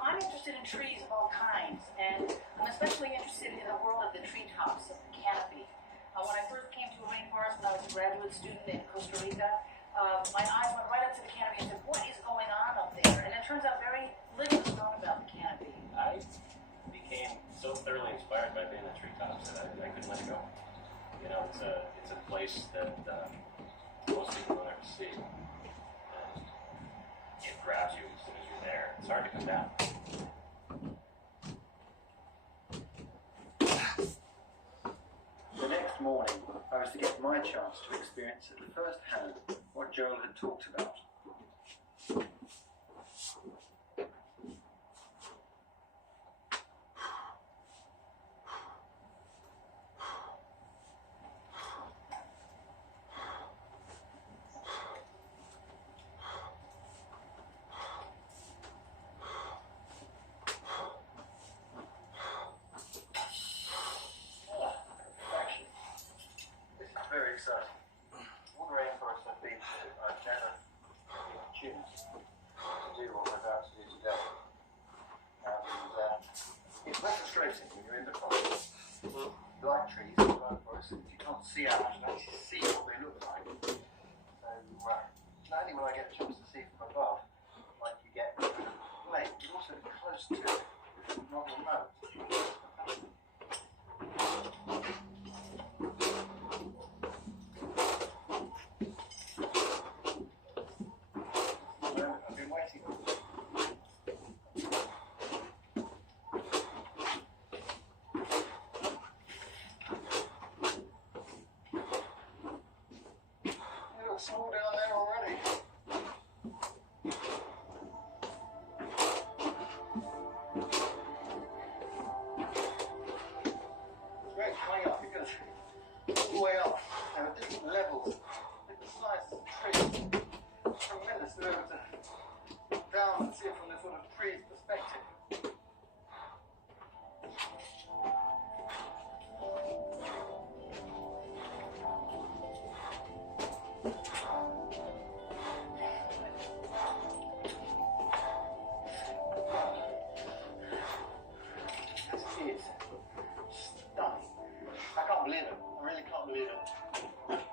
I'm interested in trees of all kinds, and I'm especially interested in the world of the treetops, of the canopy. When I first came to a rainforest when I was a graduate student in Costa Rica, my eyes went right up to the canopy and said, what is going on up there? And it turns out very little is known about the canopy. I became so thoroughly inspired by being in the treetops that I couldn't let it go. You know, it's a place that most people don't ever see. And it grabs you as soon as you're there. It's hard to come down. The next morning, I was to get my chance to experience at first hand what Joel had talked about. Very exciting. All the rainforests I've been to, I've never been tuned to do what we're about to do today. And it's frustrating when you're in the forest. You like trees, you like forests, if you can't see out, you can actually see what they look like. So, not only will I get a chance to see from above, like you get from the lake, but also close to it, not remote. Small down there already. It's great coming up because all the way up, there are different levels, different sizes of trees. It's tremendous to be able to look down and see it from the sort of tree's perspective.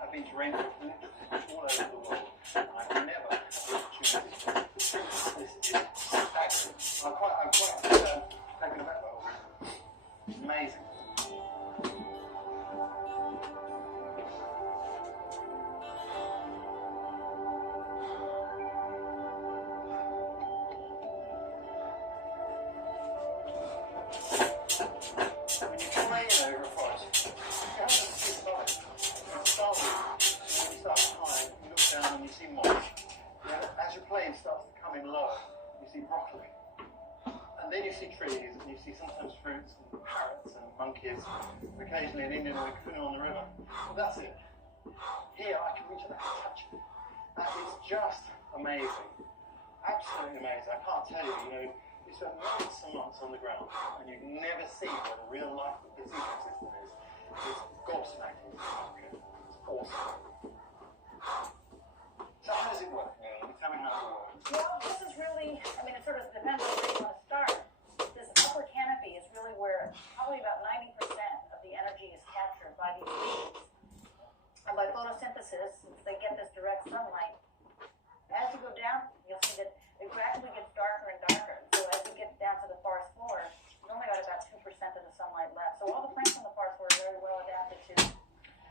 I've been to rainforests all over the world. I've never had the opportunity to this. This is staggering. I'm quite taken aback by it. It's amazing. When you come in over a forest, you have to see the size. When you start high, you look down and you see moss. As your plane starts to come in low, you see broccoli. And then you see trees, and you see sometimes fruits and parrots and monkeys, occasionally an Indian raccoon on the river. Well, that's it. Here I can reach out and touch it. And it's just amazing. Absolutely amazing. I can't tell you, you spend months and months on the ground, and you never see what the real life of this ecosystem is. It's gobsmacking. It's awesome. So how does it work? Tell me how it works. Well, this is really, it sort of depends on where you want to start. This upper canopy is really where probably about 90% of the energy is captured by these leaves. And by photosynthesis, since they get this direct sunlight, as you go down, you'll see that it gradually gets darker and darker. So as you get down to the forest floor, you've only got about 2% of the sunlight left. So all the plants on the forest floor are very well adapted to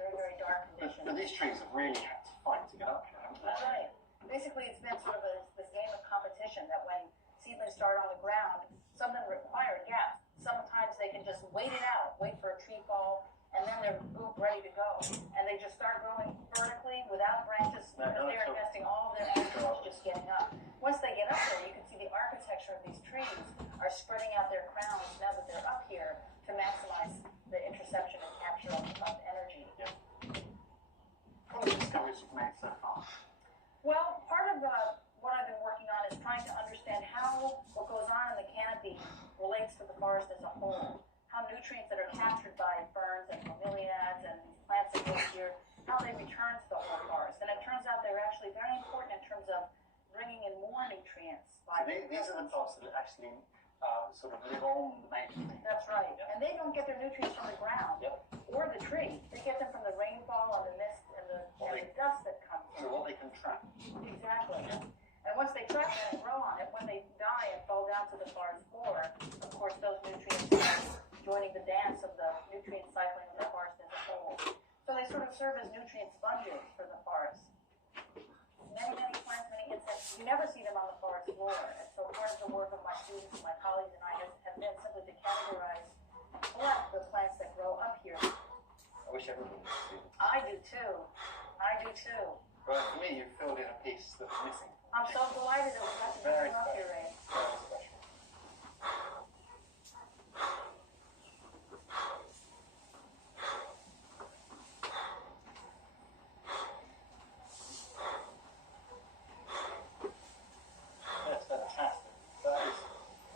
very, very dark conditions. But these trees have really had to fight to get up here, haven't they? That's right. Basically, it's been sort of this game of competition that when seedlings start on the ground, some of them require a gap. Sometimes they can just wait it out, wait for a tree fall, and then they're ready to go. And they just start growing vertically without branches. They're investing all of their energy just getting up. Once they get up there, you can see the architecture of these trees are spreading out their crowns now that they're up here to maximize the interception and capture of energy. Yeah. What are the discoveries you've made so far? Well, part of what I've been working on is trying to understand how what goes on in the canopy relates to the forest as a whole. How nutrients that are captured by ferns and bromeliads and plants that go here, how they return to the whole forest. And it turns out they're actually very important in terms of bringing in more nutrients by These are the plants that actually sort of live on the main tree. That's right. Yeah. And they don't get their nutrients from the ground or the tree. They get them from the rainfall and the mist and the dust that comes So from what they can trap. Exactly. And once they trap it and grow on it, when they die and fall down to the forest floor, of course those nutrients are joining the dance of the nutrient cycling of the forest as a whole. So they sort of serve as nutrient sponges for the forest. Many, many plants, many insects, you never see them on the forest floor. And so part of the work of my students, my colleagues, and I have been simply to categorize and collect the plants that grow up here. I wish everyone could see it. I do too. I do too. But for me, you filled in a piece that was missing. I'm so delighted that we got to Very bring them up here, special. Ray. Very special. That's fantastic. That is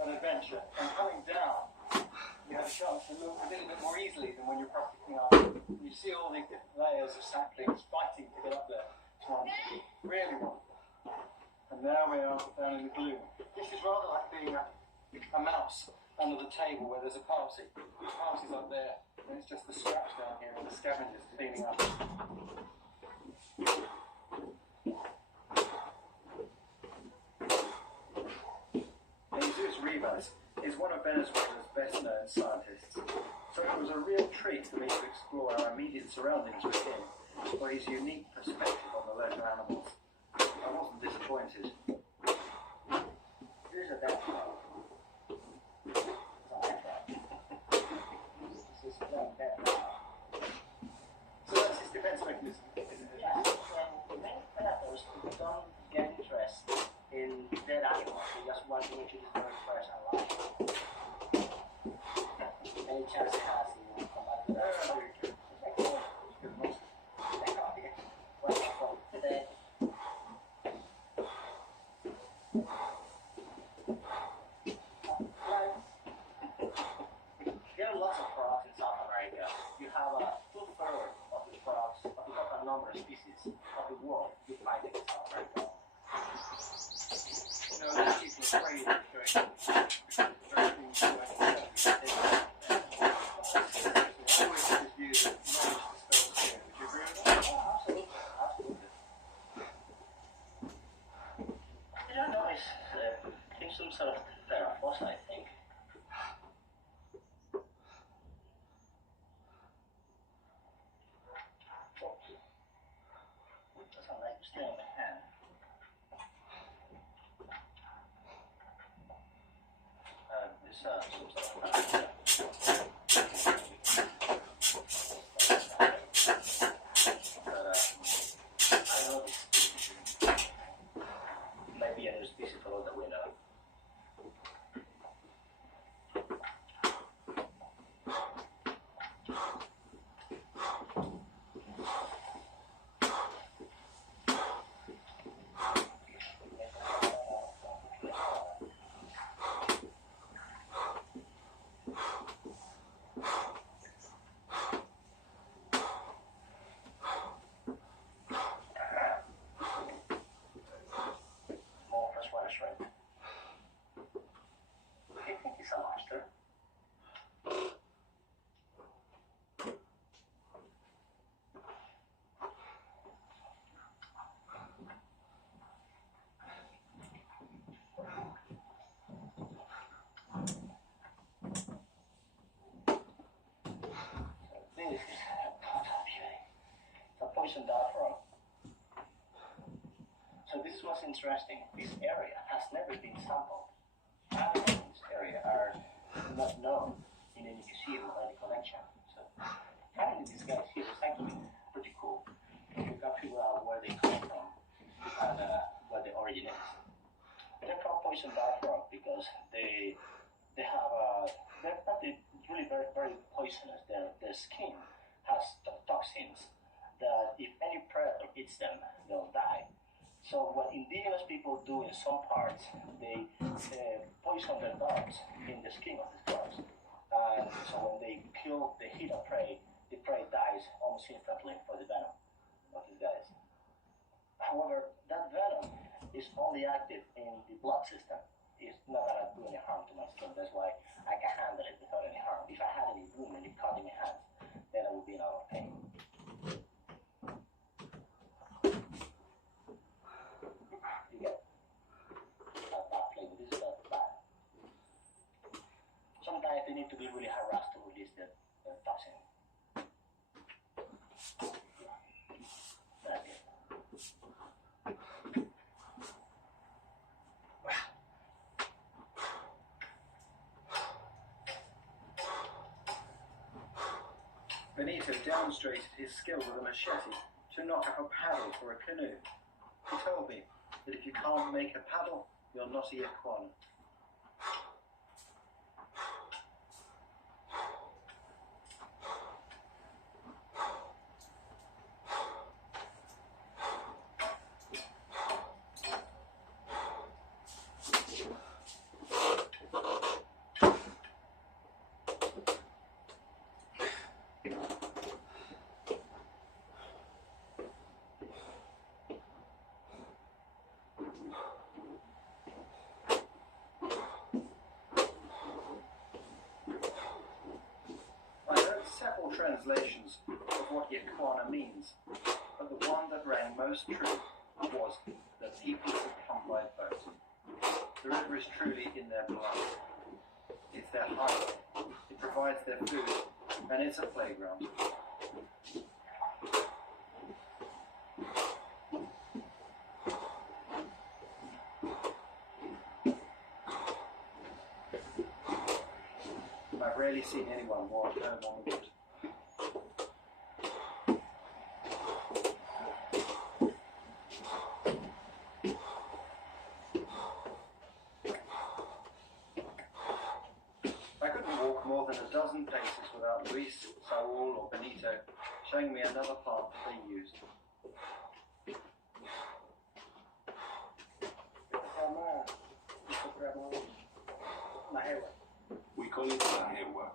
an adventure. And coming down, you have a chance to look a little bit more easily than when you're practicing up. You see all these different layers of saplings fighting to get up there. It's wonderful. Really wonderful. And now we are down in the gloom. This is rather like being a mouse under the table where there's a party. The party's up there, and it's just the scraps down here and the scavengers cleaning up. Jesus Rivas is one of Venezuela's best-known scientists. So it was a real treat for me to explore our immediate surroundings with him, for his unique perspective on the local animals. I wasn't disappointed. Here's a bad part. So that's his defense mechanism, isn't it? Yes, when many predators don't get interest in dead animals, they just want to make sure this very fresh and alive. Any chance it has, you will come back to that. There are lots of frogs in South America. You have a two-thirds of the frogs, of the total number of species of the world, you find it in South America. You know, these people are afraid of going everything's going I always have this view that knowledge dispels fear. Would you agree with that? Oh, absolutely, absolutely. You don't know, it's some sort of therapos, I think. Doesn't like to stay on the hand. This some sort of I know this might be a new species for all that we know. More freshwater shrimp. I think he's a lobster. This is a poison dart frog. So this is what's interesting. This area has never been sampled. Animals in this area are not known in any museum or any collection. So finding these guys here is actually pretty cool. You can figure out where they come from and what the origin is. They're called poison dart frog because they're really very, very poisonous. Their skin has toxins that if any predator eats them, they'll die. So what indigenous people do in some parts, they poison their dogs in the skin of these dogs. And so when they kill the hit of prey, the prey dies almost instantly for the venom of these guys. However, that venom is only active in the blood system. it's not gonna do any harm to my skin. That's why I can handle it without any harm. If I had any wound, any cut in my hands, then I would be in a lot of pain. You get that flavor. This is not bad. Sometimes they need to be really harassed to release the toxin. That's it. Benito demonstrated his skill with a machete to knock up a paddle for a canoe. He told me that if you can't make a paddle, you're not a Yquan. Several translations of what Yquana means, but the one that rang most true was that peoples have come by boat. The river is truly in their blood. It's their highway. It provides their food, and it's a playground. I've rarely seen anyone more at home on the wood. I couldn't walk more than a dozen paces without Luis, Saul or Benito showing me another plant that they used. We call it Sahewa.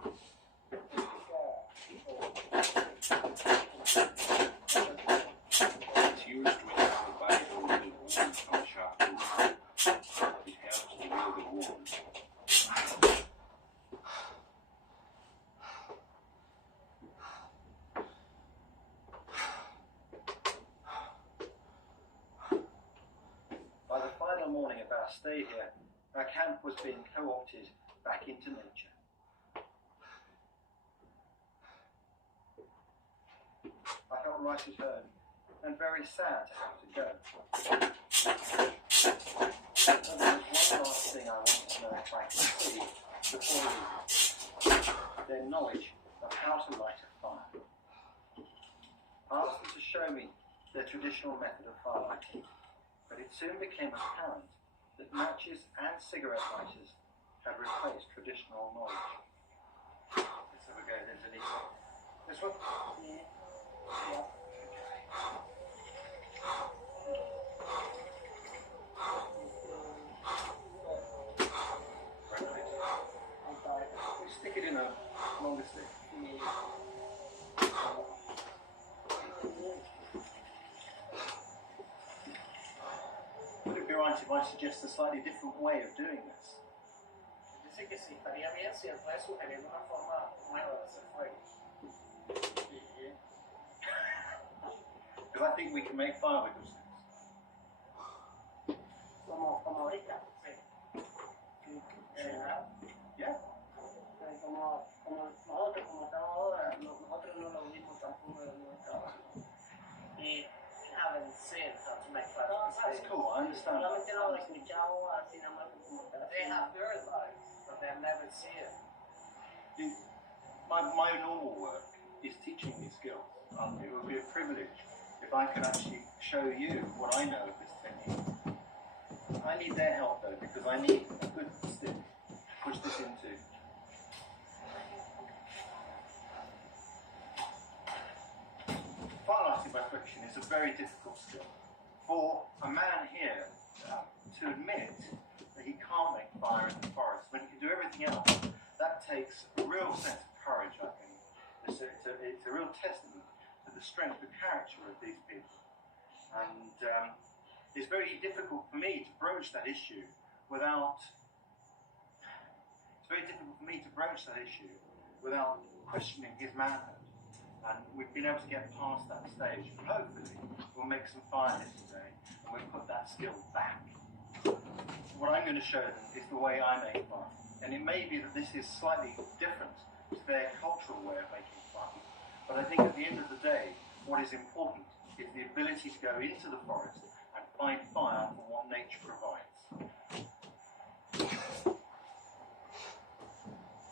It's used when the body holds the wound from sharp tooth. It helps to heal the wound. By the final morning of our stay here, our camp was being co-opted back into nature. I felt right at home and very sad to have to go. But there was one last thing I wanted to know if I could see before leaving: their knowledge of how to light a fire. I asked them to show me their traditional method of firelighting, but it soon became apparent that matches and cigarette lighters had replaced traditional knowledge. Let's have a go then, Benito. This one? Yeah. We stick it in a longer stick. Would it be right if I suggest a slightly different way of doing this? Dice que sí, estaría bien si él puede sugerir una forma nueva de hacer fuego. Because I think we can make fire with those things. Como ahorita, sí. Yeah. Como nosotros, como estamos ahora, nosotros no lo vimos tampoco en el trabajo. Y haven't seen how to make fire. That's cool, I understand. Solamente lo escuchamos así nada más como they have heard about it, but they've never seen it. My normal work is teaching these skills. It would be a privilege if I could actually show you what I know of this technique. I need their help though, because I need a good stick to push this into. Firelighting by friction is a very difficult skill. For a man here to admit that he can't make fire in the forest when he can do everything else, that takes a real sense of courage, I think. It's a real testament to the strength of character of these people. And it's very difficult for me to broach that issue without broach that issue without questioning his manhood. And we've been able to get past that stage. Hopefully, we'll make some fire hits today, and we'll put that skill back. What I'm going to show them is the way I make fire. And it may be that this is slightly different to their cultural way of making fire. But I think at the end of the day, what is important is the ability to go into the forest and find fire from what nature provides.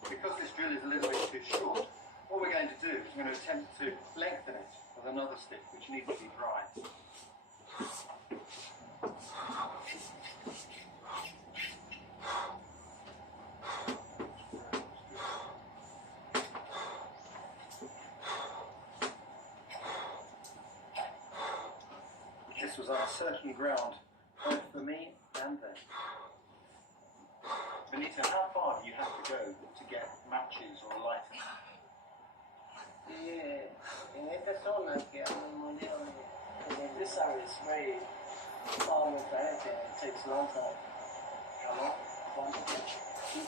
Because this drill is a little bit too short, what we're going to do is we're going to attempt to lengthen it with another stick, which needs to be dry. This was uncertain ground, both for me and them. Benito, how far do you have to go to get matches or a lighter? En esta zona que hablamos de this area is very far with anything. It takes a long time. How long? It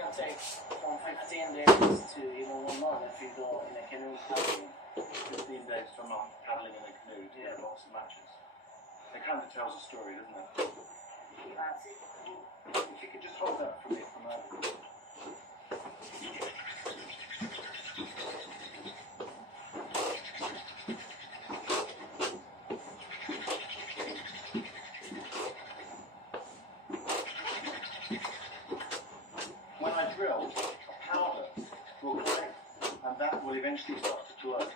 can take from 15 days to even 1 month if you go in a canoe paddling. 15 days to a month paddling in a canoe to get lots of matches. It kind of tells a story, doesn't it? If you could just hold that for me for a moment. When I drill, a powder will collect, and that will eventually start to glow.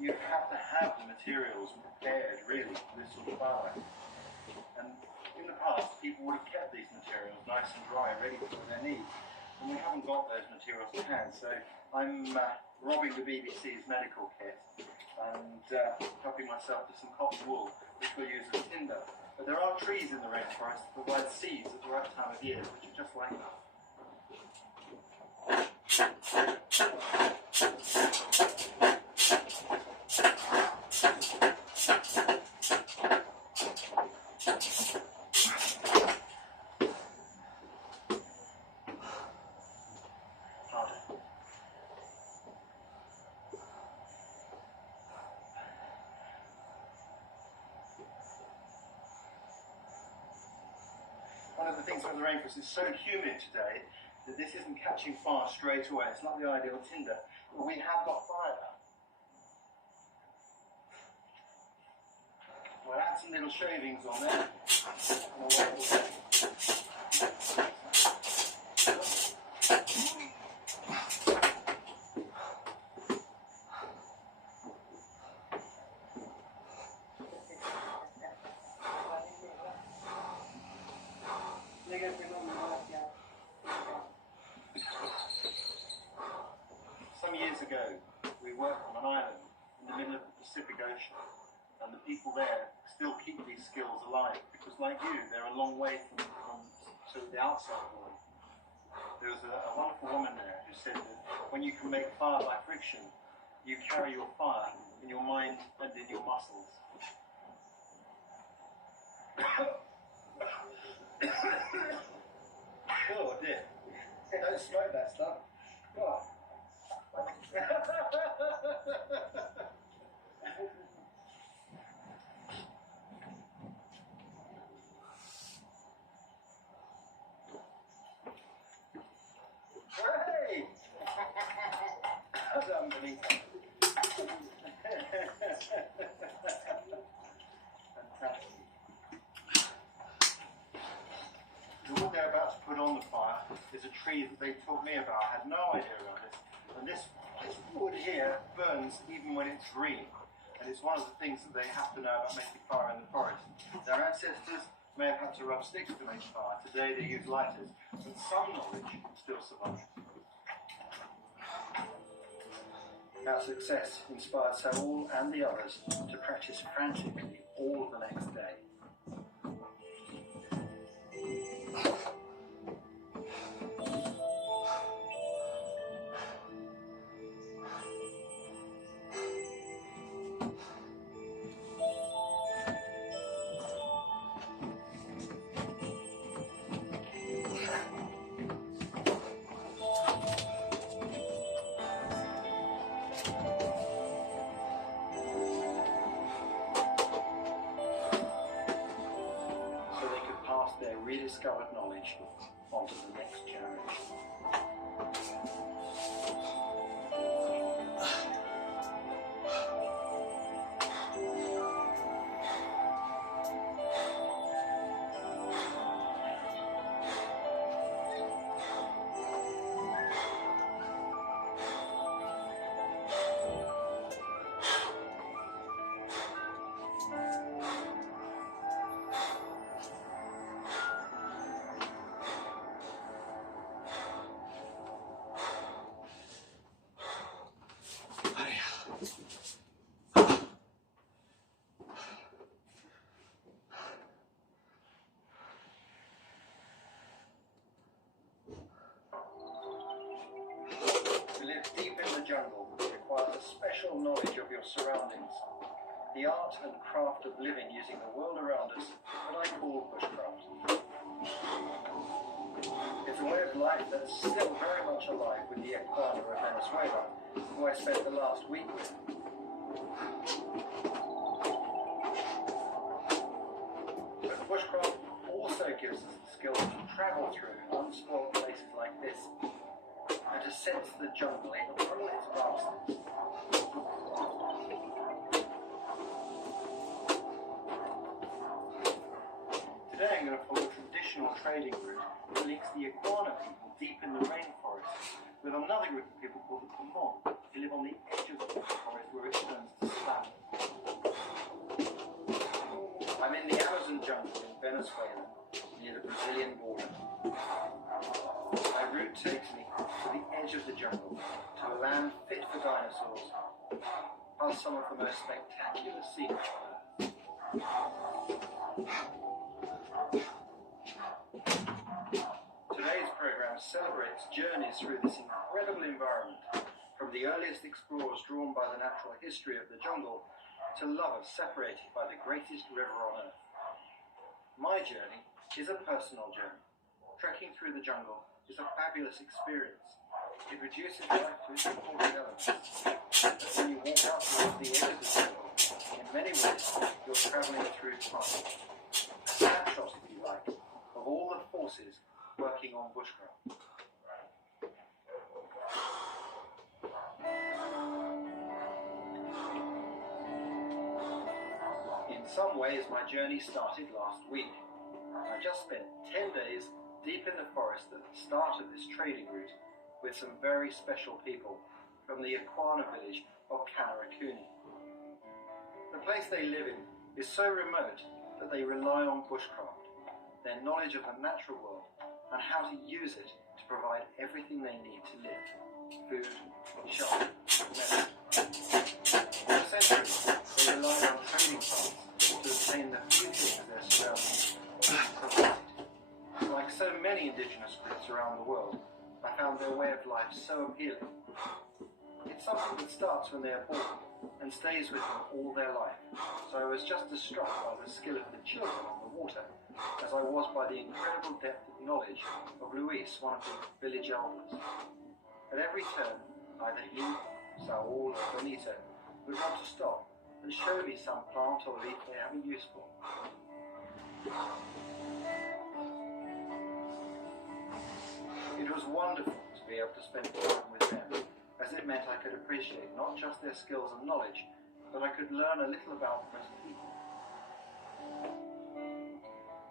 You have to have the materials prepared, really, for this sort of fire. And in the past, people would have kept these materials nice and dry, ready for their needs. And we haven't got those materials to hand, so I'm robbing the BBC's medical kit and helping myself to some cotton wool, which we'll use as tinder. But there are trees in the rainforest that provide seeds at the right time of year, which are just like that. One of the things with the rainforest is so humid today that this isn't catching fire straight away. It's not the ideal tinder, but we have got fire now. We'll add some little shavings on there. Some years ago, we worked on an island in the middle of the Pacific Ocean, and the people there still keep these skills alive because, like you, they're a long way from to the outside world. There was a wonderful woman there who said that when you can make fire by friction, you carry your fire in your mind and in your muscles. Oh dear. Don't smoke that stuff. God. Hooray! Well done, Benito. Fantastic. The wood they're about to put on the fire is a tree that they taught me about. I had no idea about this. And this wood here burns even when it's green. And it's one of the things that they have to know about making fire in the forest. Their ancestors may have had to rub sticks to make fire. Today they use lighters. But some knowledge still survives. Our success inspired Saul and the others to practice frantically all the next day. discovered knowledge onto the next generation. To live deep in the jungle requires a special knowledge of your surroundings, the art and craft of living using the world around us that I call bushcraft. It's a way of life that's still very much alive with the Ecuador of Venezuela, who I spent the last week with. But bushcraft also gives us the skills to travel through unspoiled places like this, and to sense the jungle in all its vastness. Today I'm going to follow a traditional trading route that links the Iguana people deep in the rainforest with another group of people called the Pamon, who live on the edge of the rainforest where it turns to slab. I'm in the Amazon jungle in Venezuela, near the Brazilian border. My route takes me to the edge of the jungle, to a land fit for dinosaurs, past some of the most spectacular scenery on Earth. Today's program celebrates journeys through this incredible environment, from the earliest explorers drawn by the natural history of the jungle to lovers separated by the greatest river on Earth. My journey is a personal journey. Trekking through the jungle is a fabulous experience. It reduces life to its important elements. But when you walk out towards the edge of the jungle, in many ways, you're travelling through time. A snapshot, if you like, of all the forces working on bushcraft. In some ways, my journey started last week. I just spent 10 days deep in the forest at the start of this trading route with some very special people from the Iguana village of Kanarakuni. The place they live in is so remote that they rely on bushcraft, their knowledge of the natural world and how to use it to provide everything they need to live: food, shelter, medicine. For centuries, they relied on trading paths to obtain the few things their surroundings provided. Like so many indigenous groups around the world, I found their way of life so appealing. It's something that starts when they are born and stays with them all their life, so I was just as struck by the skill of the children on the water as I was by the incredible depth of knowledge of Luis, one of the village elders. At every turn, either he, Saul, or Benito would want to stop and show me some plant or leaf they have a use for. It was wonderful to be able to spend time with them, as it meant I could appreciate not just their skills and knowledge, but I could learn a little about them as people.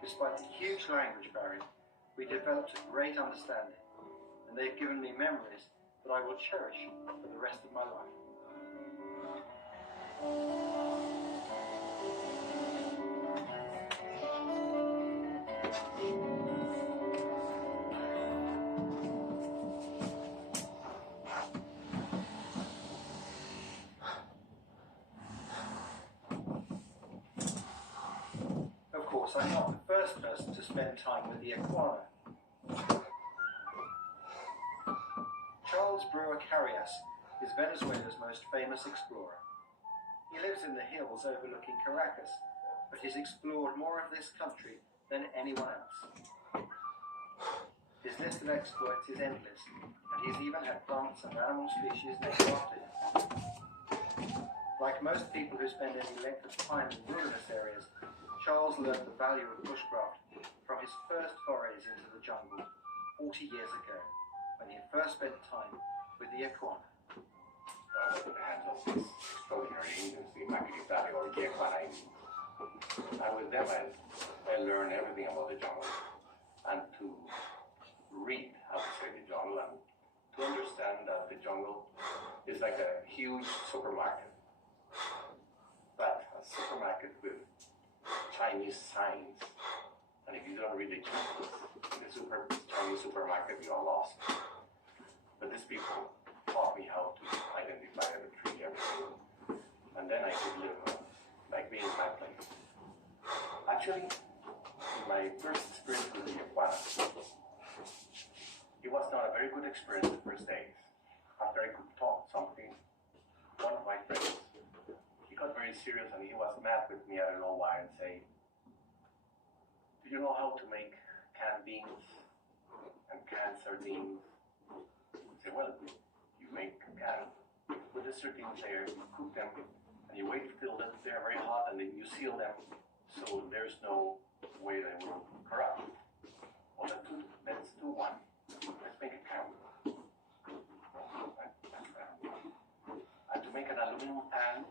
Despite the huge language barrier, we developed a great understanding, and they've given me memories that I will cherish for the rest of my life. Of course, I'm not the first person to spend time with the Iguana. Charles Brewer Carrias is Venezuela's most famous explorer. He lives in the hills overlooking Caracas, but he's explored more of this country than anyone else. His list of exploits is endless, and he's even had plants and animal species named after him. Like most people who spend any length of time in wilderness areas, Charles learned the value of bushcraft from his first forays into the jungle 40 years ago, when he first spent time with the iguana. I was in the hands of these extraordinary Indians, the Maquinitari or the iguana Indians. And with them I learned everything about the jungle, and to read how to say the jungle, and to understand that the jungle is like a huge supermarket, but a supermarket with Chinese signs. And if you don't read the Chinese in the Chinese supermarket, you are lost. But these people taught me how to identify and retrieve everything. And then I could live like being in my place. Actually, in my first experience with the iguana, it was not a very good experience the first days. After I could talk something, one of my friends, he got very serious and he was mad with me, I don't know why, and say, "Do you know how to make canned beans and canned sardines?" I say, "Well, you make cattle, you put the sardines there, you cook them, and you wait till they're very hot, and then you seal them so there's no way they will corrupt. Well, let's do one. Let's make a can. And to make an aluminum pan,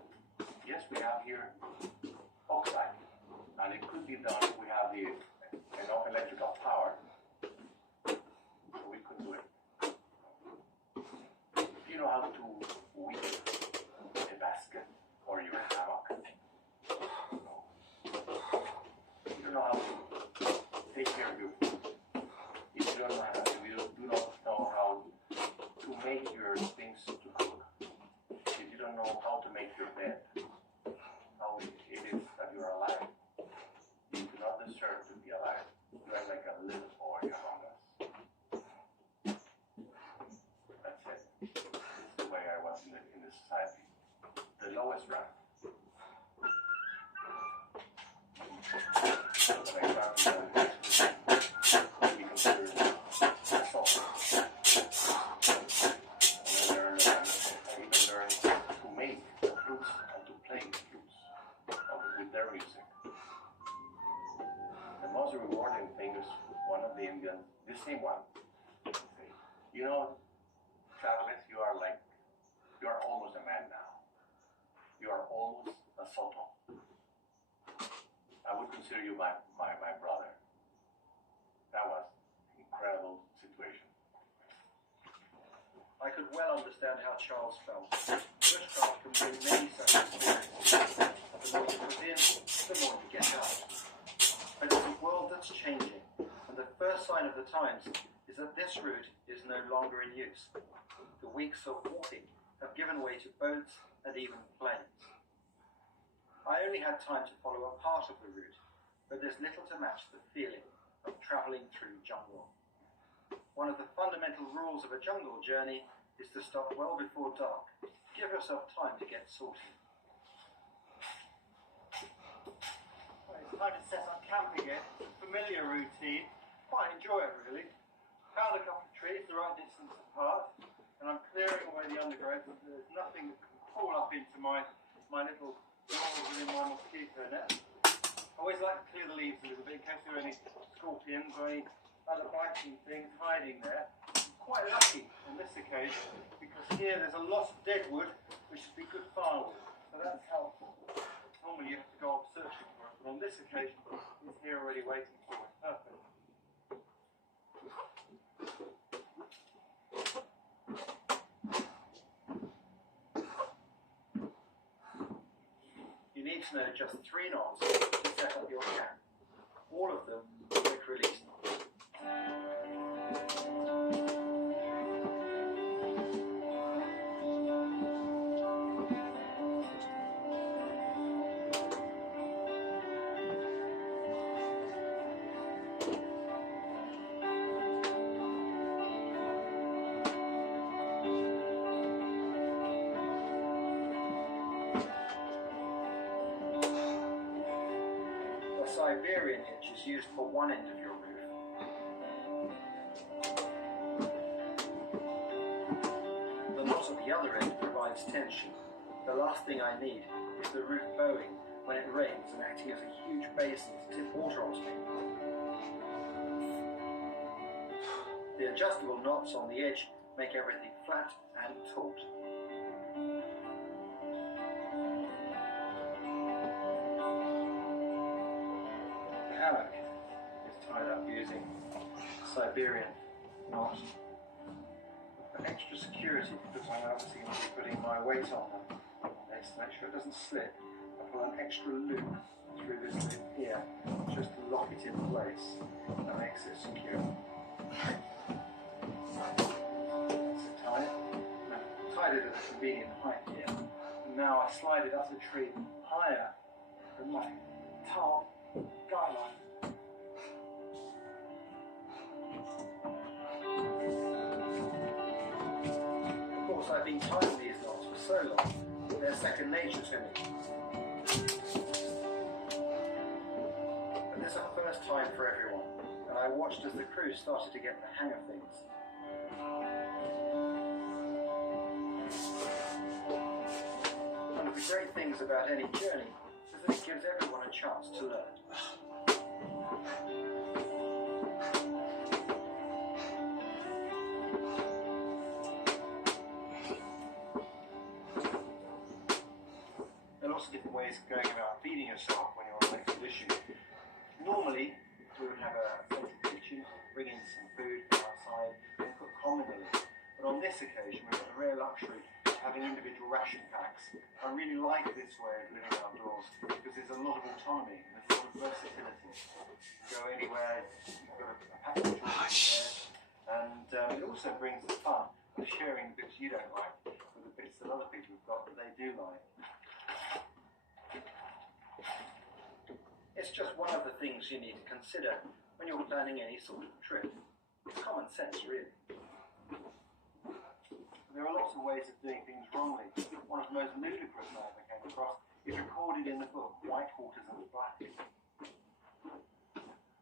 yes, we have here oxide, and it could be done if we have enough electrical power. So we could do it. Do you know how to weave a basket or your hammock? No. You don't know how to take care of your food. If you don't know how to, you do not know how to make your things to cook. If you don't know how to make your bed, how it is that you are alive. You do not deserve to be alive. You are like a little boy among us. That's it. This is the way I was in the society. The lowest rank. But I found that to be considered assault. And I even learned to make the flutes and to play the flutes with their music. The most rewarding thing is one of the Indians, the same one, say, "You know, Charles, you are almost a man now. You are almost a Soto. I would consider you my brother." That was an incredible situation. I could well understand how Charles felt. Bushcraft can bring many such experiences. The more you put in, the more you get out. But it's a world that's changing, and the first sign of the times is that this route is no longer in use. The weeks of walking have given way to boats and even planes. I only had time to follow a part of the route, but there's little to match the feeling of travelling through jungle. One of the fundamental rules of a jungle journey is to stop well before dark. Give yourself time to get sorted. Well, it's time to set up camp again. Familiar routine. Quite enjoy it, really. Found a couple of trees the right distance apart, and I'm clearing away the undergrowth. There's nothing that can crawl up into my little walls within my mosquito net. I always like to clear the leaves a little bit in case there are any scorpions or any other biting things hiding there. I'm quite lucky on this occasion because here there's a lot of dead wood which would be good firewood. So that's helpful. Normally you have to go up searching for it, but on this occasion it's here already waiting for me. Perfect. You need to know just 3 knots to set up your camp. All of them quick release knots. The Siberian hitch is used for one end of your roof. The knot at the other end provides tension. The last thing I need is the roof bowing when it rains and acting as a huge basin to tip water onto me. The adjustable knots on the edge make everything flat and taut. The hammock is tied up using Siberian knot. For extra security, because I'm obviously going to be putting my weight on this to make sure it doesn't slip, I pull an extra loop through this loop here, just to lock it in place. That makes it secure. So tie it. Now, tied it at a convenient height here. And now I slide it up the tree higher than my top guideline. Of course, I've been tying these knots for so long, they're second nature to me. But this is a first time for everyone, and I watched as the crew started to get the hang of things. One of the great things about any journey is that it gives everyone a chance to learn. There are lots of different ways of going about feeding yourself when you're on an expedition. Normally, we would have a central kitchen, bring in some food from outside, and cook communally. But on this occasion, we've got the rare luxury of having individual ration packs. I really like this way of living outdoors because there's a lot of autonomy and there's a lot of versatility. You go anywhere, you've got a package and it also brings the fun of sharing the bits you don't like with the bits that other people have got that they do like. It's just one of the things you need to consider when you're planning any sort of trip. It's common sense, really. There are lots of ways of doing things wrongly. One of the most ludicrous I ever came across is recorded in the book White Waters and Black.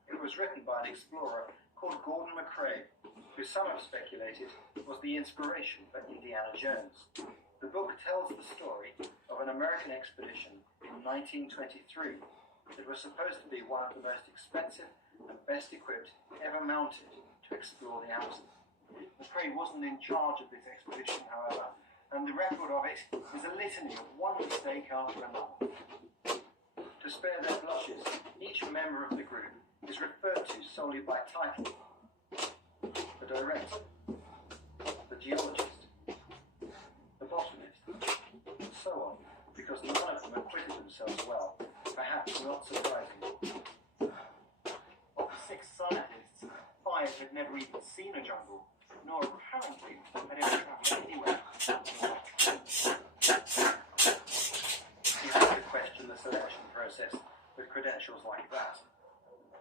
It was written by an explorer called Gordon McCrae, who some have speculated was the inspiration for Indiana Jones. The book tells the story of an American expedition in 1923 that was supposed to be one of the most expensive and best equipped ever mounted to explore the Amazon. McCrae wasn't in charge of this expedition, however, and the record of it is a litany of one mistake after another. To spare their blushes, each member of the group is referred to solely by title: the director, the geologist, the botanist, and so on, because none of them acquitted themselves well, perhaps not surprisingly. Of the 6 scientists, 5 had never even seen a jungle, nor apparently had ever travelled anywhere. You have to question the selection process with credentials like that.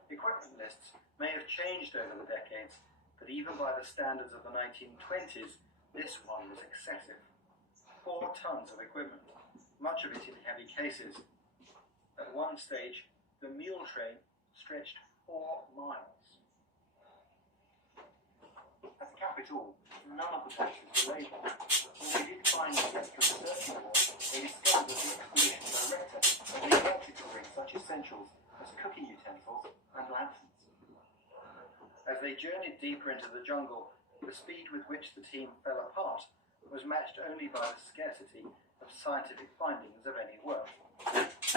Equipment lists may have changed over the decades, but even by the standards of the 1920s, this one was excessive. 4 tons of equipment, much of it in heavy cases. At one stage, the mule train stretched 4 miles. At the Capitol, none of the patches were labelled. When we did finally get to the searching board, they discovered that the expedition director had neglected to bring such essentials as cooking utensils and lanterns. As they journeyed deeper into the jungle, the speed with which the team fell apart was matched only by the scarcity of scientific findings of any worth. Perhaps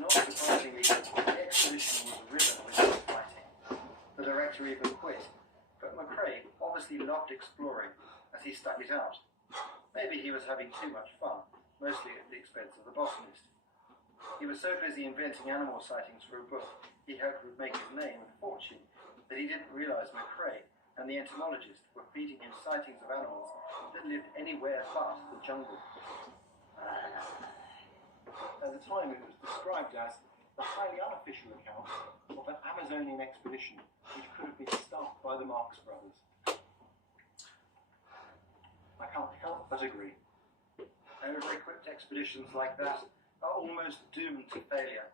not surprisingly, the expedition was riven with fighting. The director even quit, but McCrae obviously loved exploring as he stuck it out. Maybe he was having too much fun, mostly at the expense of the botanist. He was so busy inventing animal sightings for a book he hoped would make his name and fortune that he didn't realise McCrae and the entomologist were feeding him sightings of animals that lived anywhere but the jungle. At the time, it was described as the highly unofficial account of an Amazonian expedition which could have been staffed by the Marx Brothers. I can't help but agree. Over-equipped expeditions like that are almost doomed to failure.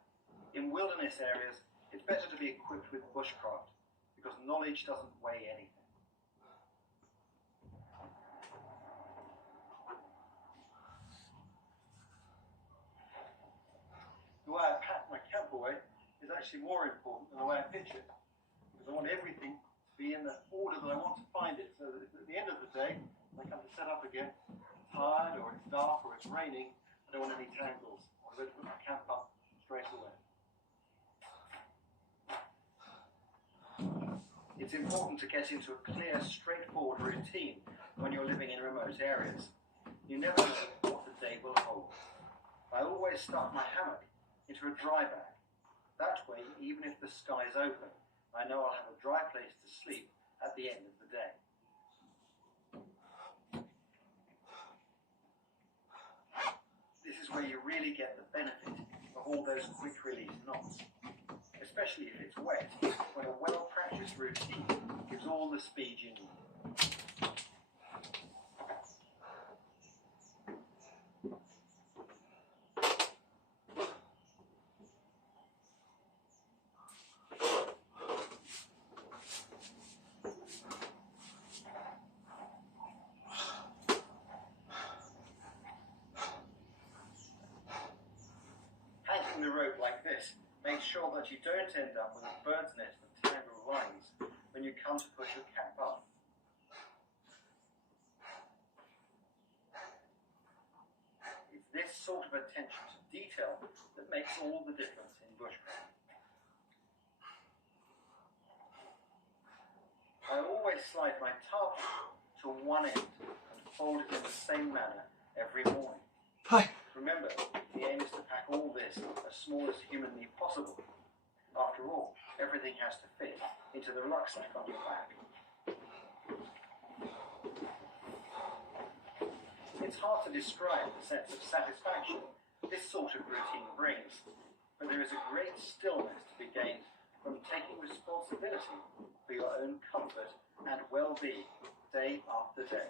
In wilderness areas, it's better to be equipped with bushcraft because knowledge doesn't weigh anything. The way I pack my camp away is actually more important than the way I pitch it, because I want everything to be in the order that I want to find it, so that at the end of the day, when I come to set up again, it's tired or it's dark or it's raining, I don't want any tangles. I'm going to put my camp up straight away. It's important to get into a clear, straightforward routine when you're living in remote areas. You never know what the day will hold. I always stuff my hammock into a dry bag. That way, even if the sky is open, I know I'll have a dry place to sleep at the end of the day. This is where you really get the benefit of all those quick release knots, especially if it's wet, when a well-practiced routine gives all the speed you need. The rope like this, make sure that you don't end up with a bird's nest of tangled lines when you come to push your cap up. It's this sort of attention to detail that makes all the difference in bushcraft. I always slide my tarp to one end and fold it in the same manner every morning. Remember, the aim is to pack all this as small as humanly possible. After all, everything has to fit into the rucksack on your back. It's hard to describe the sense of satisfaction this sort of routine brings, but there is a great stillness to be gained from taking responsibility for your own comfort and well-being day after day.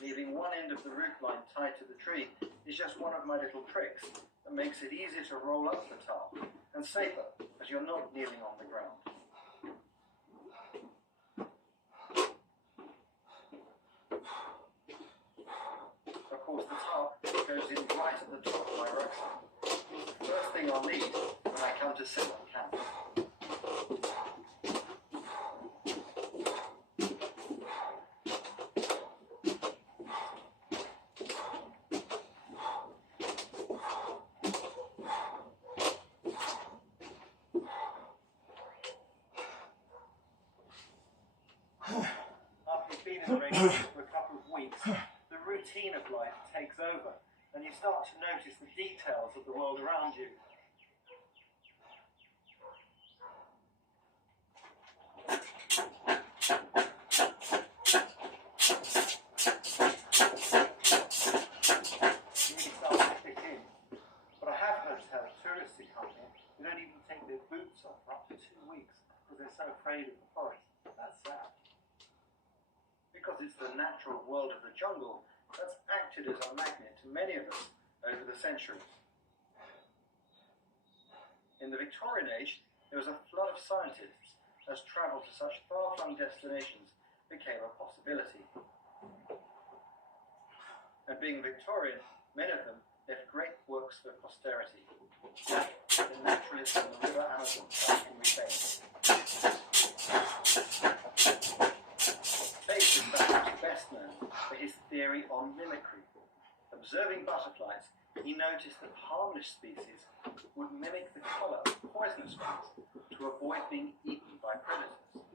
Leaving one end of the root line tied to the tree is just one of my little tricks that makes it easier to roll up the tarp and safer as you're not kneeling on the ground. Of course, the tarp goes in right at the top of my rucksack. It's the first thing I'll need when I come to sit on camp. For a couple of weeks, the routine of life takes over, and you start to notice the details of the world around you. You really start to fit in. But I have heard tell tourists who come here who don't even take their boots off for up to 2 weeks because they're so afraid of the forest. That's sad. Because it's the natural world of the jungle that's acted as a magnet to many of us over the centuries. In the Victorian age, there was a flood of scientists as travel to such far-flung destinations became a possibility. And being Victorian, many of them left great works for posterity. The naturalist on the River Amazon by Henry Bates. Bates is perhaps best known for his theory on mimicry. Observing butterflies, he noticed that harmless species would mimic the colour of poisonous ones to avoid being eaten by predators.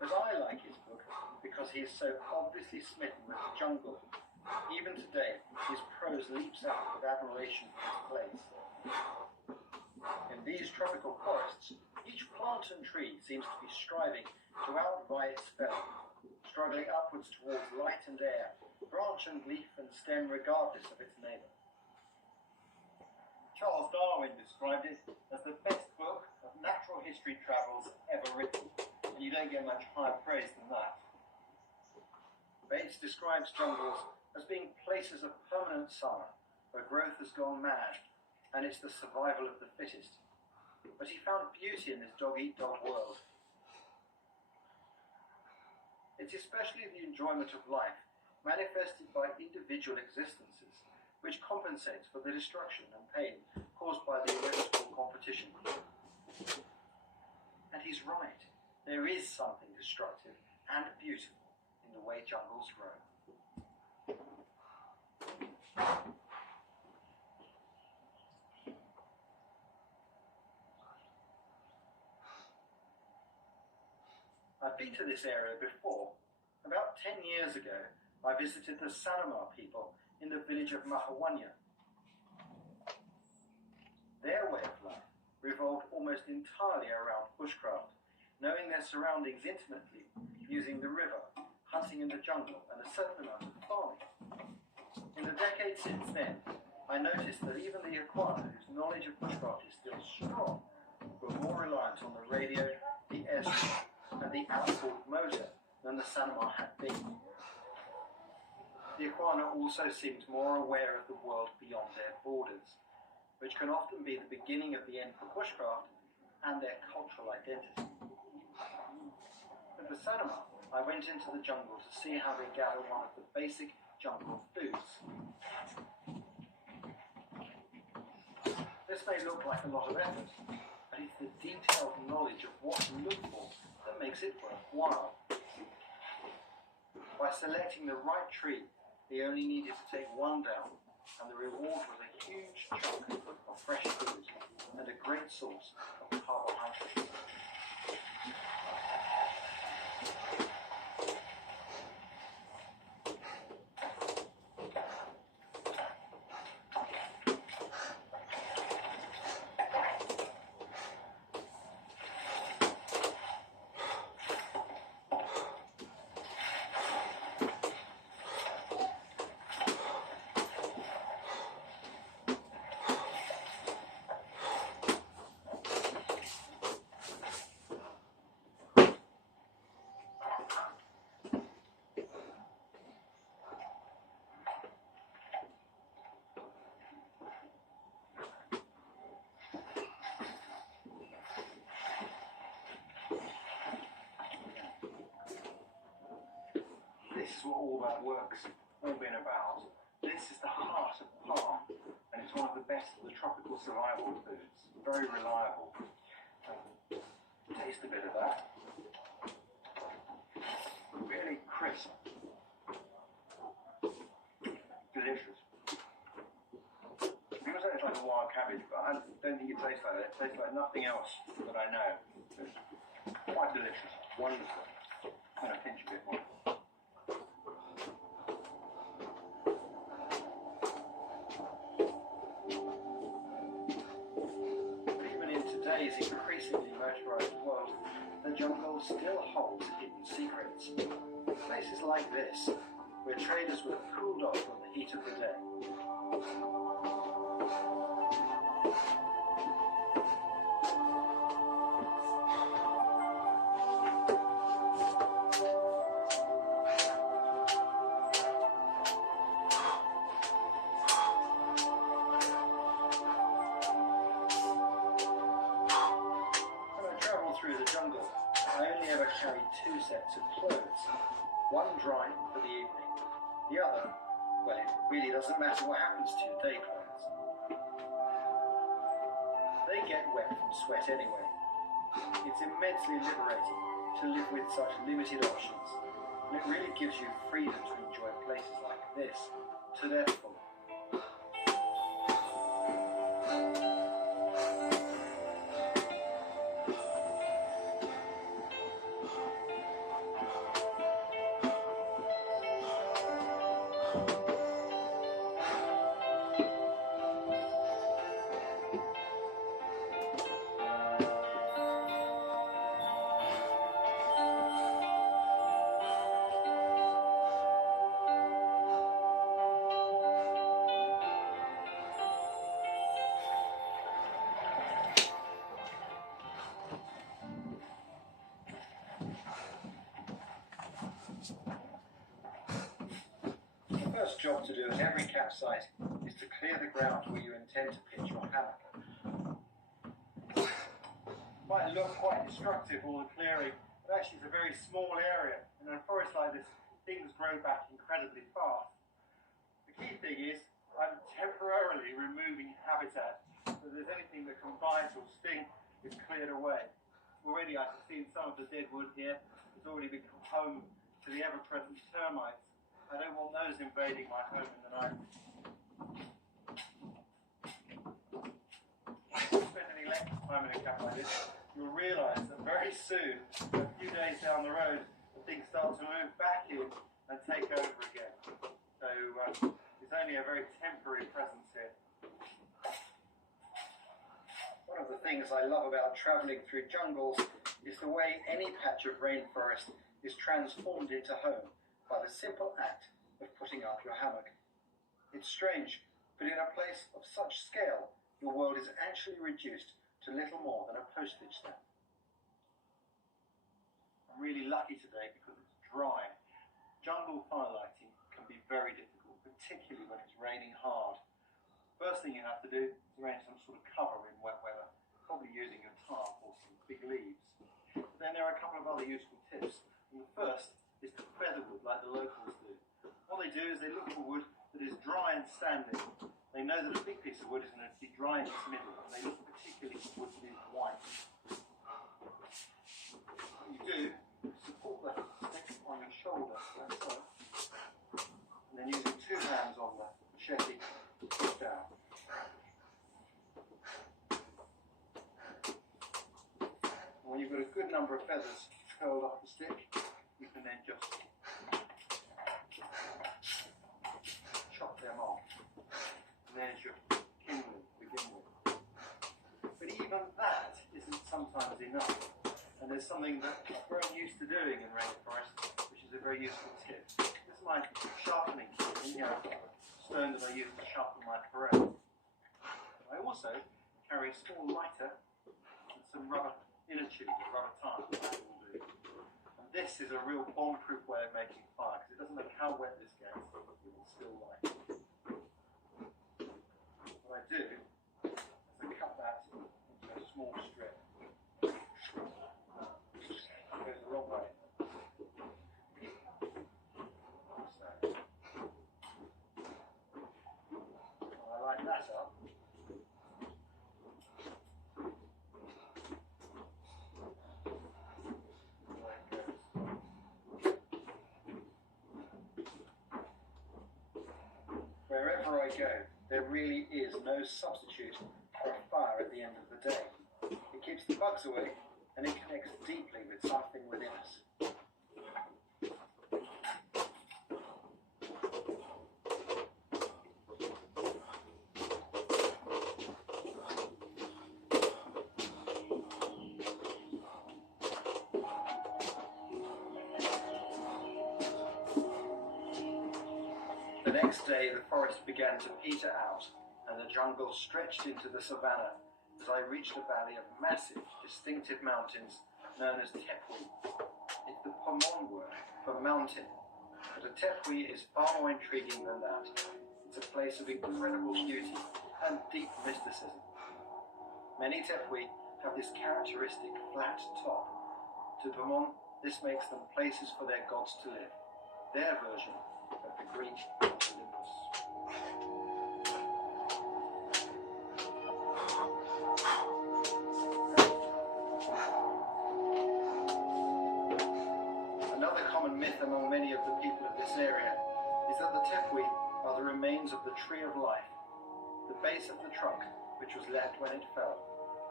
But I like his book because he is so obviously smitten with the jungle. Even today, his prose leaps out with admiration for his place. In these tropical forests, each plant and tree seems to be striving to outvie its fellow, struggling upwards towards light and air, branch and leaf and stem regardless of its neighbour. Charles Darwin described it as the best book of natural history travels ever written, and you don't get much higher praise than that. Bates describes jungles as being places of permanent summer, where growth has gone mad, and it's the survival of the fittest. But he found beauty in this dog-eat-dog world. It's especially the enjoyment of life, manifested by individual existences, which compensates for the destruction and pain caused by the inevitable competition. And he's right. There is something destructive and beautiful in the way jungles grow. I've been to this area before. About 10 years ago, I visited the Sanamar people in the village of Mahawanya. Their way of life revolved almost entirely around bushcraft, knowing their surroundings intimately, using the river, hunting in the jungle, and a certain amount of farming. In the decades since then, I noticed that even the Aquana, whose knowledge of bushcraft is still strong, were more reliant on the radio, the airstrip, and the outboard motor than the Sanamar had been. The Aquana also seemed more aware of the world beyond their borders, which can often be the beginning of the end for bushcraft and their cultural identity. With the Sanamar, I went into the jungle to see how they gather one of the basic jungle foods. This may look like a lot of effort, but it's the detailed knowledge of what to look for that makes it worthwhile. By selecting the right tree, they only needed to take one down, and the reward was a huge chunk of fresh food and a great source of carbohydrates. This is what all that work's all been about. This is the heart of palm, and it's one of the best of the tropical survival foods. Very reliable. Taste a bit of that. Really crisp. Delicious. People say it's like a wild cabbage, but I don't think it tastes like that. It tastes like nothing else that I know. It's quite delicious. Wonderful. I'm going to pinch a bit more. Today's increasingly motorized world, the jungle still holds hidden secrets. Places like this, where traders would have cooled off from the heat of the day. Through the jungle, I only ever carried 2 sets of clothes, one drying for the evening, the other, well, it really doesn't matter what happens to your day clothes. They get wet from sweat anyway. It's immensely liberating to live with such limited options, and it really gives you freedom to enjoy places like this to their full. The first job to do at every campsite is to clear the ground where you intend to pitch your hammock. Might look quite destructive, all the clearing, but actually it's a very small area, and in a forest like this, things grow back incredibly fast. The key thing is, I'm temporarily removing habitat, so there's anything that can bite or sting is cleared away. Already I can see some of the dead wood here has already become home to the ever-present termites. I don't want those invading my home in the night. If you spend any length of time in a camp like this, you'll realise that very soon, a few days down the road, things start to move back in and take over again. So it's only a very temporary presence here. One of the things I love about travelling through jungles is the way any patch of rainforest is transformed into home by the simple act of putting up your hammock. It's strange, but in a place of such scale, your world is actually reduced to little more than a postage stamp. I'm really lucky today because it's dry. Jungle firelighting can be very difficult, particularly when it's raining hard. First thing you have to do is arrange some sort of cover in wet weather, probably using a tarp or some big leaves. Then there are a couple of other useful tips. And the first is to feather wood like the locals do. What they do is they look for wood that is dry and standing. They know that a big piece of wood is going to be dry in its middle, and they look particularly for wood that is white. What you do is support the stick on your shoulder, like so, and then using two hands on the machete, push down. And when you've got a good number of feathers curled off the stick, you can then just chop them off. And there's your kindling to begin with. But even that isn't sometimes enough. And there's something that I've grown used to doing in rainforest, which is a very useful tip. This is my sharpening kit, you know, stone that I use to sharpen my parade. I also carry a small lighter and some rubber inner tube, or rubber tar. And this is a real bomb-proof way of making fire, because it doesn't matter how wet this gets, it will still light. What I do is I cut that into a small strip. It goes the wrong way. So, when I light that up, wherever I go, there really is no substitute for a fire at the end of the day. It keeps the bugs away, and it connects deeply with something within us. The next day, the forest began to peter out, and the jungle stretched into the savannah as I reached a valley of massive, distinctive mountains known as tepui. It's the Pomon word for mountain, but a tepui is far more intriguing than that. It's a place of incredible beauty and deep mysticism. Many tepui have this characteristic flat top. To Pomon, this makes them places for their gods to live, their version of the Greek Olympus. Another common myth among many of the people of this area is that the tepui are the remains of the tree of life, the base of the trunk which was left when it fell,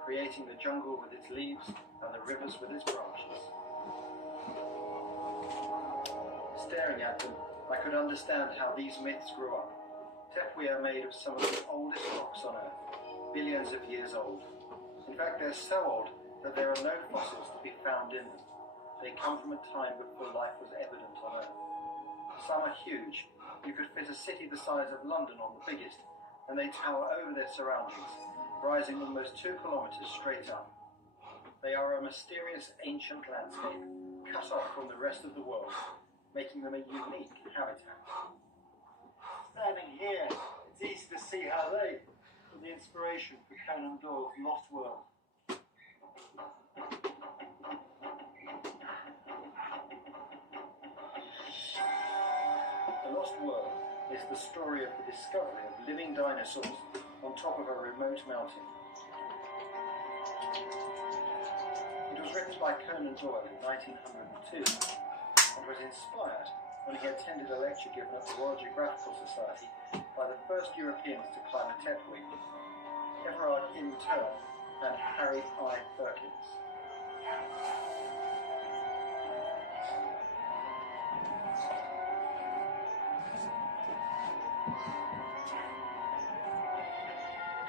creating the jungle with its leaves and the rivers with its branches. Staring at them, I could understand how these myths grew up. Tepui are made of some of the oldest rocks on Earth, billions of years old. In fact, they're so old that there are no fossils to be found in them. They come from a time before life was evident on Earth. Some are huge. You could fit a city the size of London on the biggest, and they tower over their surroundings, rising almost 2 kilometers straight up. They are a mysterious ancient landscape, cut off from the rest of the world, making them a unique habitat. Standing here, it's easy to see how they were the inspiration for Conan Doyle's Lost World. The Lost World is the story of the discovery of living dinosaurs on top of a remote mountain. It was written by Conan Doyle in 1902 and was inspired when he attended a lecture given at the Royal Geographical Society by the first Europeans to climb a Tetbury, Everard Inturn and Harry I. Perkins.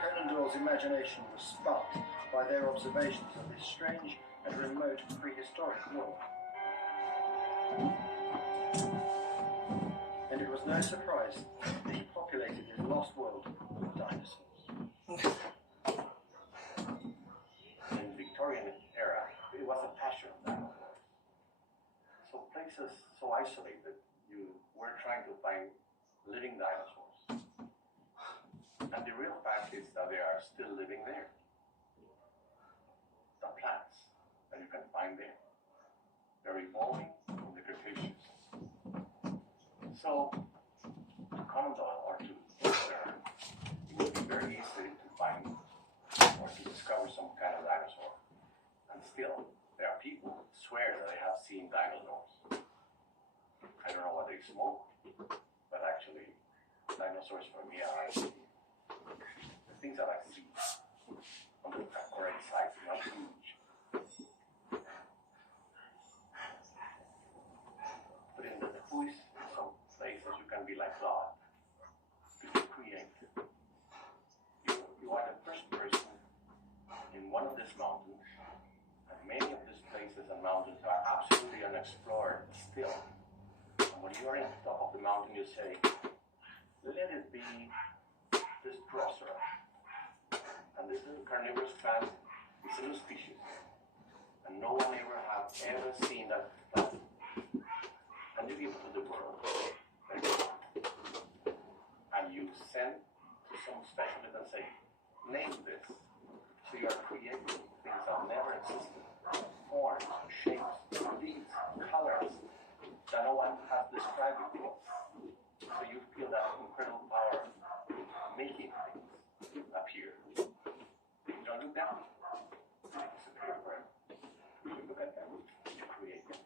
Conan Doyle's imagination was sparked by their observations of this strange and remote prehistoric world. And it was no surprise that he populated his lost world with dinosaurs. In the Victorian era, it was a passion of dinosaurs. So places so isolated, you were trying to find living dinosaurs. And the real fact is that they are still living there. The plants that you can find there. They're evolving from the Cretaceous. So, to Conan Doyle or to Hitler, it would be very easy to find or to discover some kind of dinosaur. And still, there are people who swear that they have seen dinosaurs. I don't know what they smoke, but actually, dinosaurs for me are the things that I see on the correct size, not huge. But in the Swiss, some places you can be like God. You can create. You are the first person in one of these mountains, and many of these places and mountains are absolutely unexplored still. And when you are in the top of the mountain, you say, let it be this drosera. And this little carnivorous plant is a new species. And no one ever seen that plant. And you give it to the world. And you send to some specialist and say, name this. So you are creating things that never existed. Forms, shapes, leaves, colors that no one has described before. So you feel that incredible power of making things appear. You don't look down. They disappear forever. You look at them, you create them.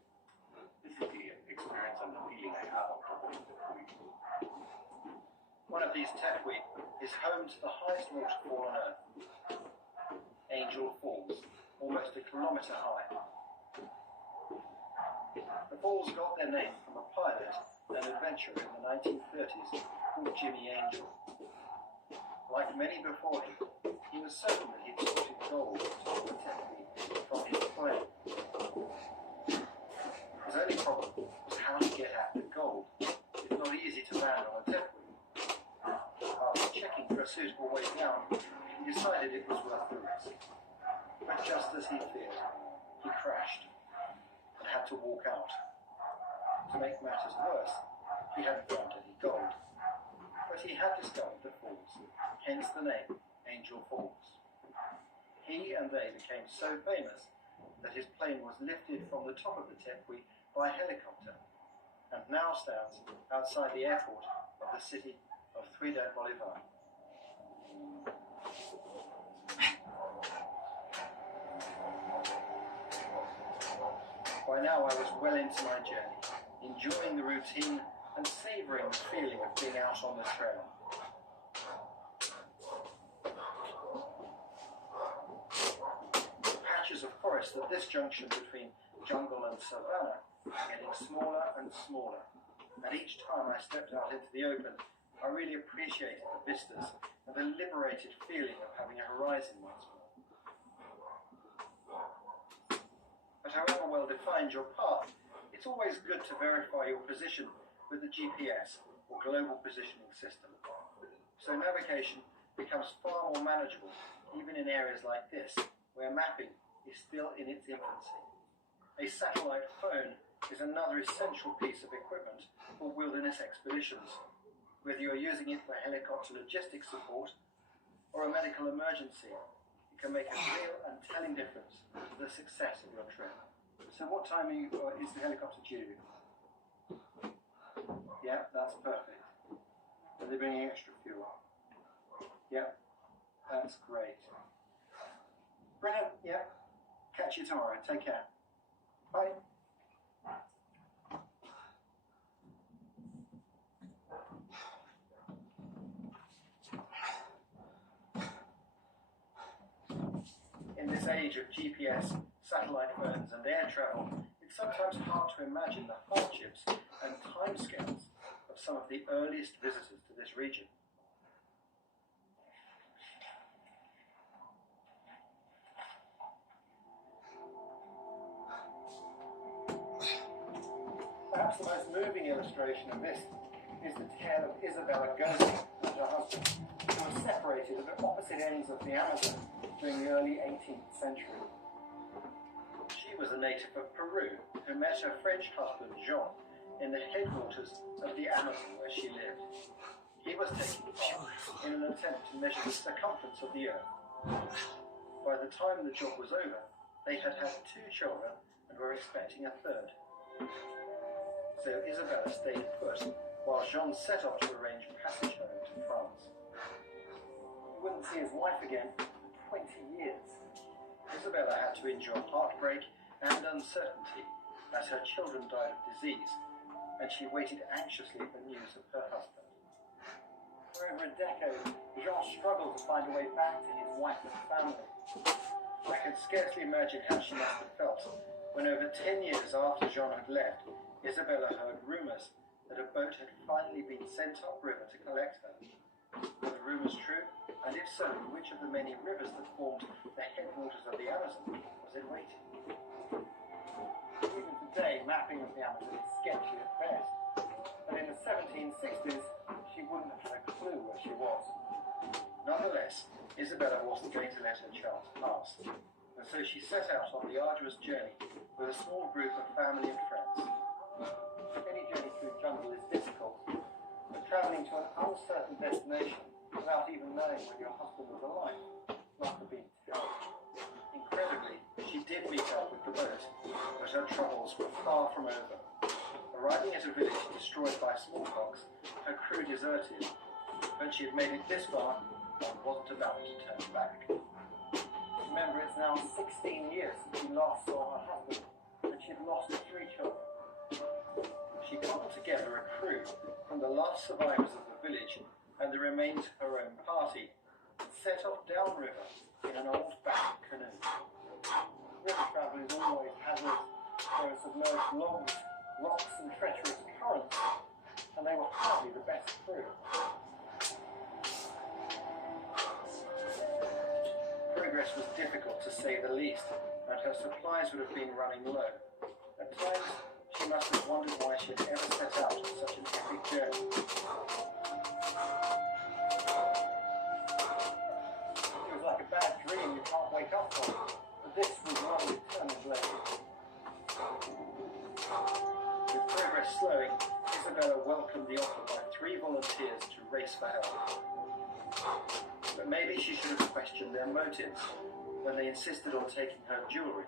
This is the experience and the feeling I have on top of the Tetbury. One of these Tetbury is home to the highest waterfall on Earth, Angel Falls, almost a kilometre high. The falls got their name from a pilot and adventurer in the 1930s called Jimmy Angel. Like many before him, he was certain that he'd spotted gold on the Tetbury from his plane. His only problem was how to get at the gold. It's not easy to land on a Tetbury. After checking for a suitable way down, he decided it was worth the risk. But just as he feared, he crashed and had to walk out. To make matters worse, he hadn't found any gold. But he had discovered the falls, hence the name, Angel Falls. He and they became so famous that his plane was lifted from the top of the Tetbury by helicopter and now stands outside the airport of the city of Ciudad Bolivar. By now I was well into my journey, enjoying the routine and savouring the feeling of being out on the trail. The patches of forest at this junction between jungle and savanna are getting smaller and smaller, and each time I stepped out into the open, I really appreciated the vistas and the liberated feeling of having a horizon once more. But however well defined your path, it's always good to verify your position with the GPS, or Global Positioning System. So navigation becomes far more manageable, even in areas like this, where mapping is still in its infancy. A satellite phone is another essential piece of equipment for wilderness expeditions, whether you're using it for helicopter logistics support or a medical emergency. It can make a real and telling difference to the success of your trip. So what time is the helicopter due? Yeah, that's perfect. Are they bringing extra fuel? Yeah, that's great. Brilliant. Yeah. Catch you tomorrow. Take care. Bye. In this age of GPS, satellite phones and air travel, it's sometimes hard to imagine the hardships and timescales of some of the earliest visitors to this region. Perhaps the most moving illustration of this is the tale of Isabella Gozzi and her husband, who were separated at the opposite ends of the Amazon during the early 18th century. She was a native of Peru who met her French husband Jean in the headwaters of the Amazon where she lived. He was taking part in an attempt to measure the circumference of the earth. By the time the job was over, they had had 2 children and were expecting a third. So Isabella stayed put while Jean set off to arrange passage home to France. He wouldn't see his wife again for 20 years. Isabella had to endure heartbreak and uncertainty as her children died of disease, and she waited anxiously for news of her husband. For over a decade, Jean struggled to find a way back to his wife and family. I can scarcely imagine how she must have felt when over 10 years after Jean had left, Isabella heard rumours that a boat had finally been sent upriver to collect her. Were the rumours true? And if so, which of the many rivers that formed the headwaters of the Amazon was it waiting? Even today, mapping of the Amazon is sketchy at best. But in the 1760s, she wouldn't have had a clue where she was. Nonetheless, Isabella wasn't going to let her chance pass. And so she set out on the arduous journey with a small group of family and friends. Any journey through jungle is difficult, but travelling to an uncertain destination without even knowing when your husband was alive must have been terrible. Incredibly, she did meet up with the boat, but her troubles were far from over. Arriving at a village destroyed by smallpox, her crew deserted, but she had made it this far and wasn't about to turn back. Remember, it's now 16 years since she last saw her husband, and she'd lost 3 children. She cobbled together a crew from the last survivors of the village and the remains of her own party, and set off downriver in an old battered canoe. River travel is always hazardous. There are submerged logs, rocks and treacherous currents, and they were hardly the best crew. Progress was difficult to say the least, and her supplies would have been running low. At times, she must have wondered why she had ever set out on such an epic journey. It was like a bad dream you can't wake up from, but this was not a determined lesson. With progress slowing, Isabella welcomed the offer by 3 volunteers to race for help. But maybe she should have questioned their motives when they insisted on taking her jewellery.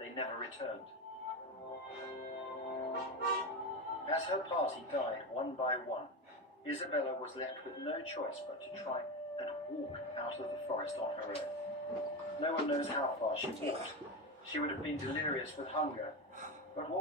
They never returned. As her party died one by one, Isabella was left with no choice but to try and walk out of the forest on her own. No one knows how far she walked. She would have been delirious with hunger, but what